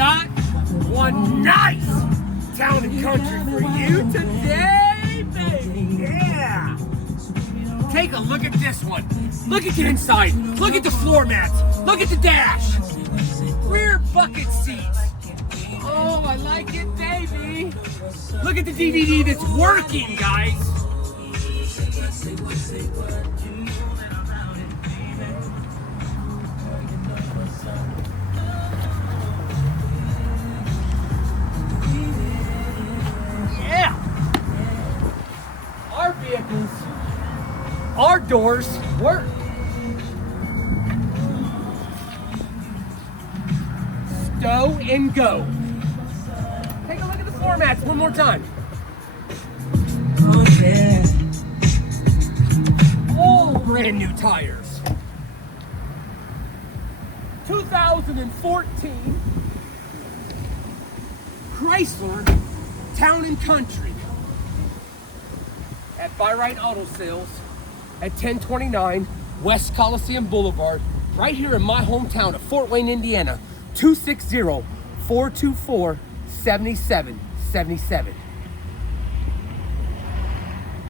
got one nice town and country for you today, baby. Yeah. Take a look at this one. Look at the inside. Look at the floor mats. Look at the dash. Rear bucket seats. Oh, I like it, baby. Look at the DVD that's working, guys. Yeah. Our vehicles, our doors work. Stow N Go. Take a look at the floor mats one more time. Oh yeah. All brand new tires. 2014 Chrysler Town and Country at Buy Right Auto Sales at 1029 West Coliseum Boulevard, right here in my hometown of Fort Wayne, Indiana. 260-424-7777.